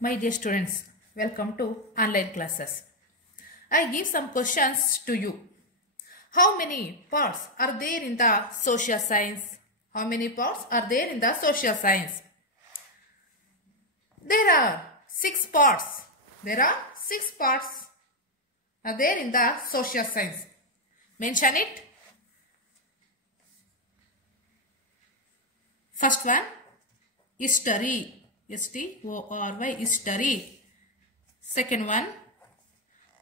My dear students, welcome to online classes. I give some questions to you. How many parts are there in the social science? How many parts are there in the social science? There are 6 parts. There are 6 parts are there in the social science. Mention it. First one, history. History, history. Second one,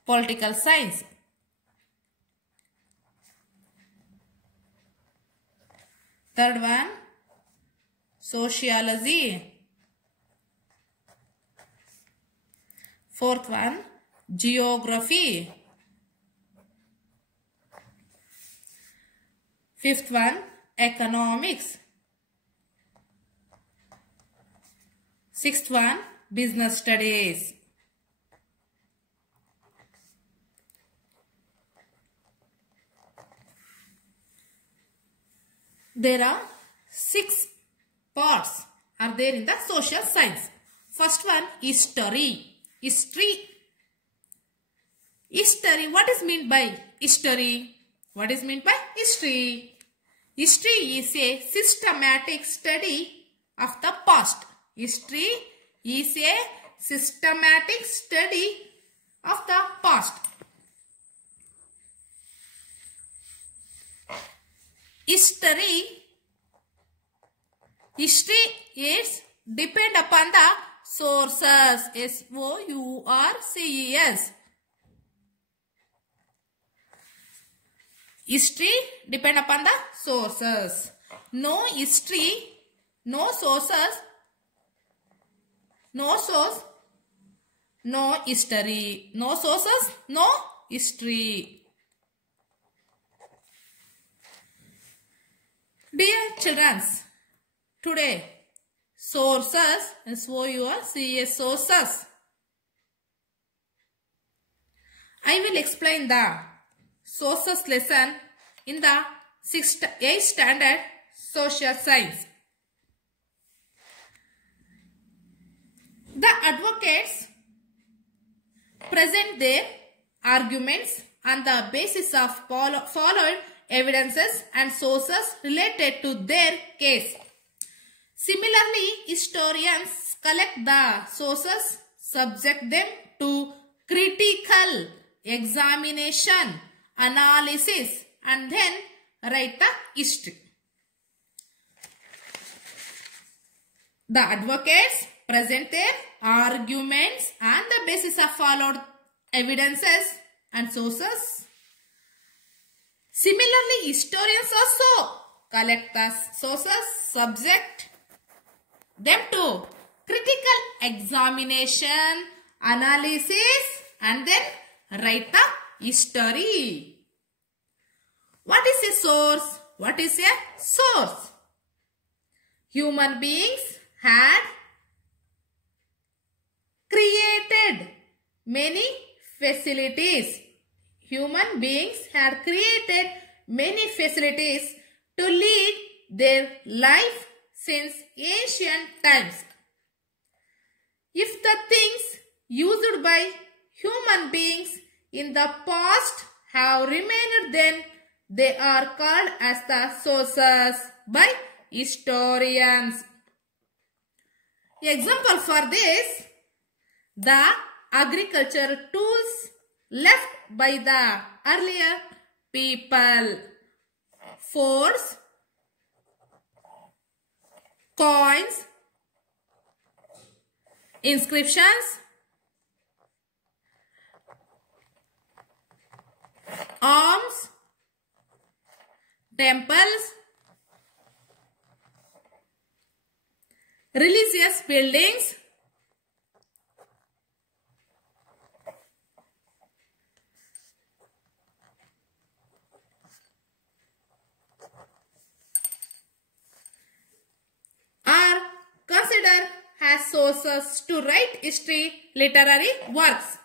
political science. Third one, sociology. Fourth one, geography. Fifth one, economics. Sixth one, business studies. There are 6 parts are there in the social science. First one, history. History. History. What is meant by history? What is meant by history? History is a systematic study of the past. History is a systematic study of the past. History is depend upon the sources. S-O-U-R-C-E-S. History depend upon the sources. No history, no sources, no source, no history. No sources, no history. Dear children, today sources, S-O-U-R-C-E-S, sources. I will explain the sources lesson in the 8th standard social science. The advocates present their arguments on the basis of followed evidences and sources related to their case. Similarly, historians collect the sources, subject them to critical examination, analysis, and then write the history. The advocates present their arguments on the basis of followed evidences and sources. Similarly, historians also collect the sources, subject them to critical examination, analysis, and then write the history. What is a source? What is a source? Human beings had created many facilities. Human beings had created many facilities to lead their life since ancient times. If the things used by human beings in the past have remained, then they are called as the sources by historians. Example for this, the agricultural tools left by the earlier people, forts, coins, inscriptions, arms, temples, religious buildings, are considered as sources to write history literary works.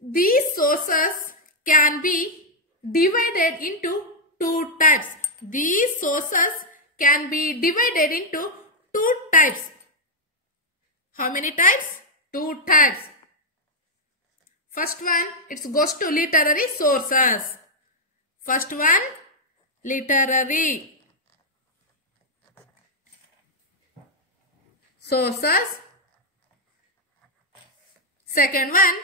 These sources can be divided into 2 types. These sources can be divided into 2 types. How many types? 2 types. First one, it goes to literary sources. First one, literary sources. Second one,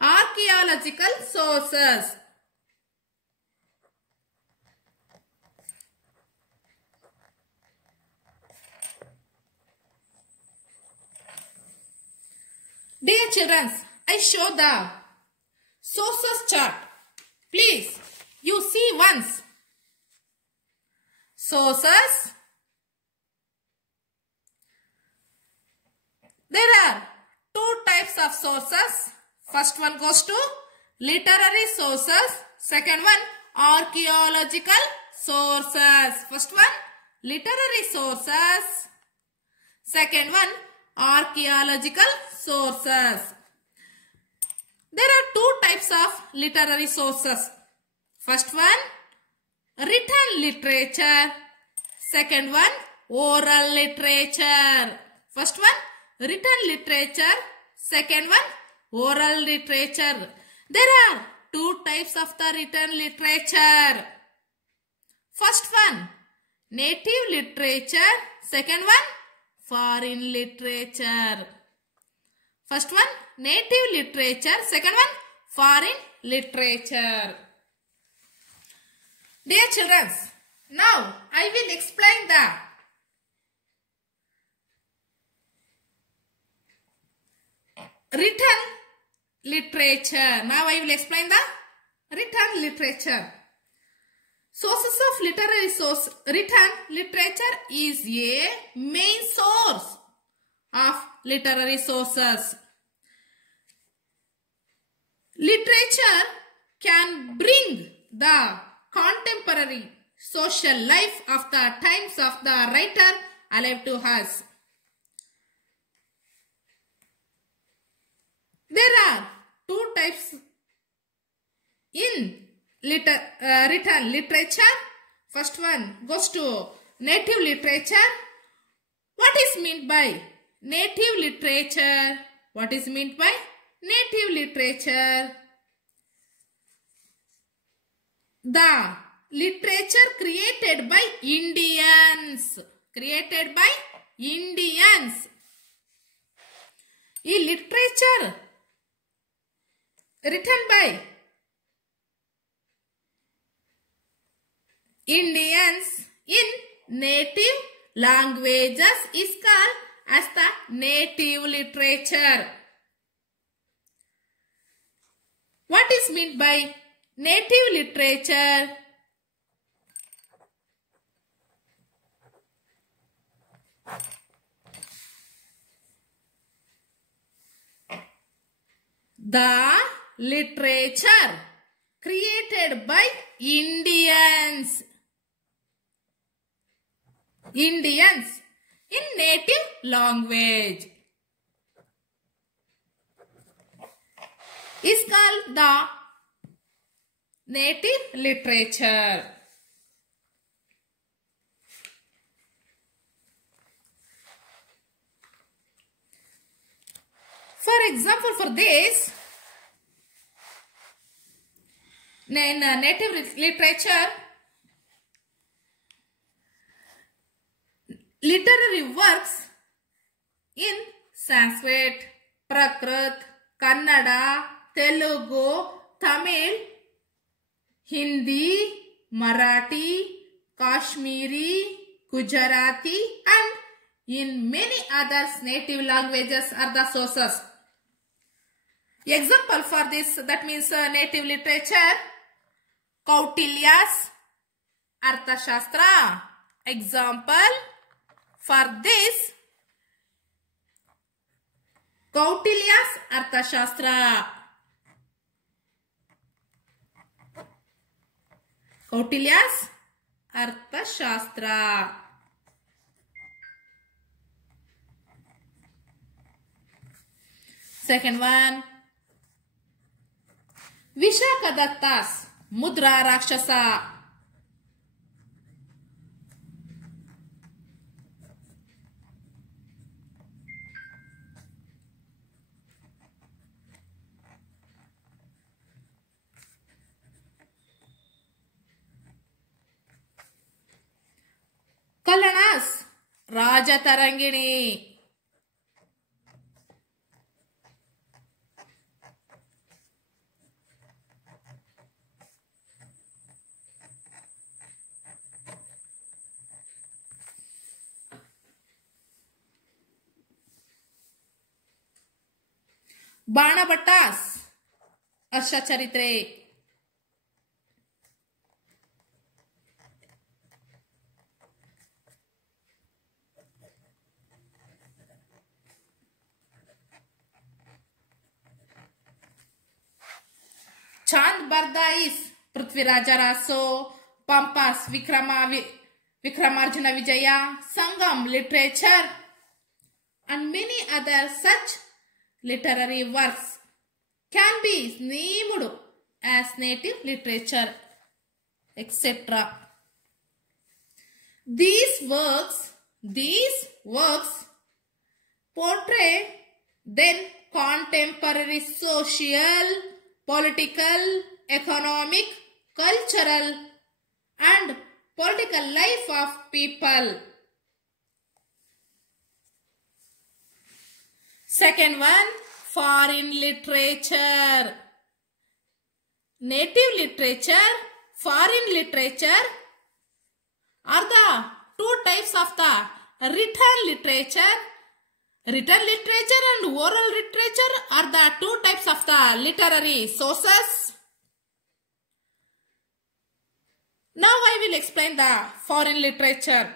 archaeological sources. Dear children, I show the sources chart. Please, you see once. Sources. There are 2 types of sources. First one goes to literary sources. Second one, archaeological sources. First one, literary sources. Second one, archaeological sources. There are 2 types of literary sources. First one, written literature. Second one, oral literature. First one, written literature. Second one, oral literature. There are 2 types of the written literature. First one, native literature. Second one, foreign literature. First one, native literature. Second one, foreign literature. Dear children, now I will explain the written literature. Now I will explain the written literature. Sources of literary source. Written literature is a main source of literary sources. Literature can bring the contemporary social life of the times of the writer alive to us. There are 2 types in written literature. First one goes to native literature. What is meant by native literature? What is meant by native literature? The literature created by Indians. Created by Indians. A literature written by Indians in native languages is called as the native literature. What is meant by native literature? The literature created by Indians. Indians in native language is called the native literature. For example, for this, in native literature, literary works in Sanskrit, Prakrit, Kannada, Telugu, Tamil, Hindi, Marathi, Kashmiri, Gujarati and in many others native languages are the sources. Example for this, that means native literature, Kautilya's Arthashastra. Example for this, Kautilya's Arthashastra. Kautilya's Arthashastra. Second one, Vishakadatta's Mudra Rakshasa. Rajatarangini. Banabhatta's Harshacharita. Chand Bardai's Prithviraj Raso, Pampa's Vikramarjuna Vijaya, Sangam literature and many other such literary works can be named as native literature, etc. These works portray then contemporary social, political, economic, cultural and political life of people. Second one, foreign literature. Native literature, foreign literature are the two types of the written literature. Written literature and oral literature are the two types of the literary sources. Now I will explain the foreign literature.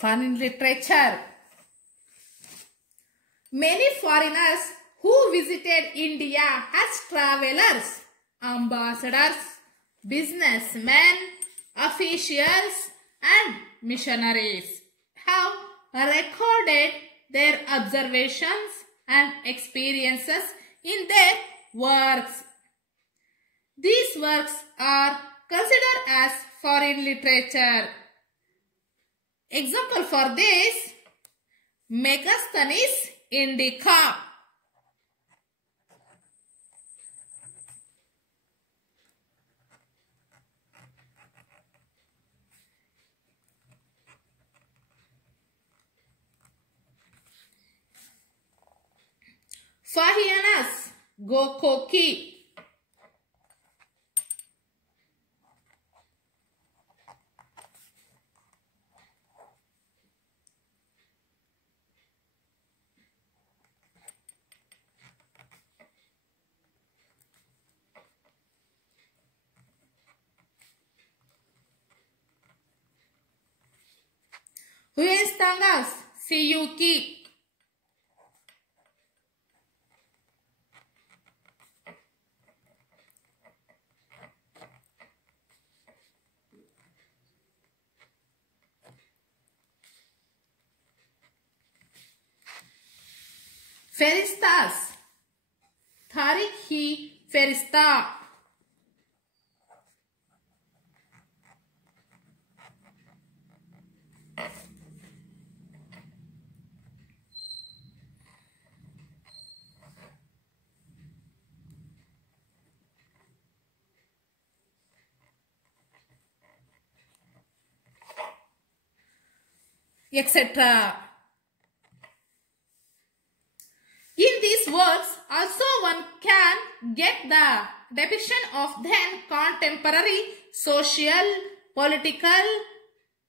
Foreign literature. Many foreigners who visited India as travelers, ambassadors, businessmen, officials and missionaries have recorded their observations and experiences in their works. These works are considered as foreign literature. Example for this, Megasthenes indica. Fahianas Gokoki. Huestangas Siyuki. Feristas Tariq-i Ferista. etc. In these works, also one can get the depiction of then contemporary social, political,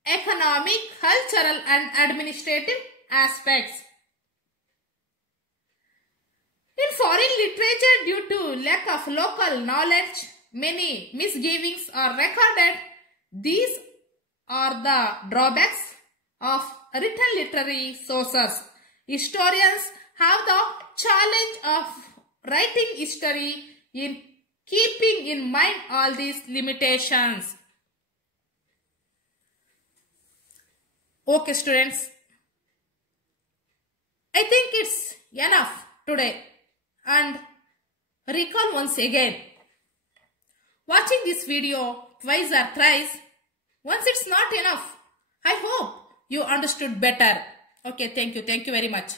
economic, cultural and administrative aspects. In foreign literature, due to lack of local knowledge, many misgivings are recorded. These are the drawbacks of written literary sources. Historians have the challenge of writing history in keeping in mind all these limitations. Okay students, I think it's enough today, and recall once again. Watching this video twice or thrice, once it's not enough. I hope you understood better. Okay, thank you very much.